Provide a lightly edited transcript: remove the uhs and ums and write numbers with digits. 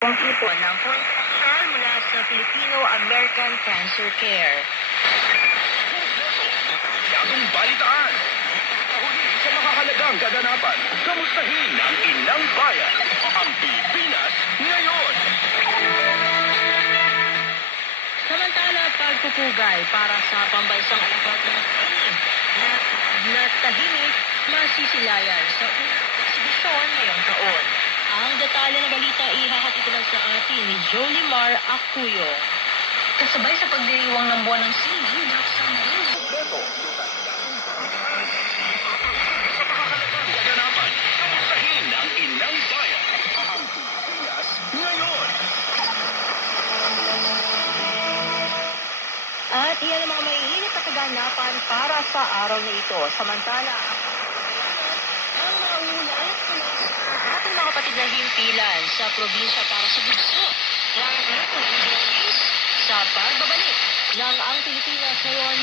Ang ipon ng kontrahal mula sa Filipino-American Cancer Care. Bagong balitaan. Huli sa makakalagang kaganapan. Kamustahin ang inang bayan. Ang Pilipinas ngayon. Samantala, pagpupugay para sa pambansang alapat ng team na tahimik masisilayan sa eksibisyon ngayong taon. Ang detalye ng balita ihahatid naman sa atin ni Jolie Mar Acuyo. Kasabay sa pagdiriwang ng buwan ng sili, nakasama rin Sa makakalagang kaganapan. Kamustahin ang inang bayan. Ang Pilipinas ngayon. At iyan ang mga maiinit na kaganapan para sa araw na ito. Samantala, ang mga ulat sa ating mga kapatid na himpilan sa probinsya para sa bugso ng sa pagbabalik ng ang Pilipinas ngayon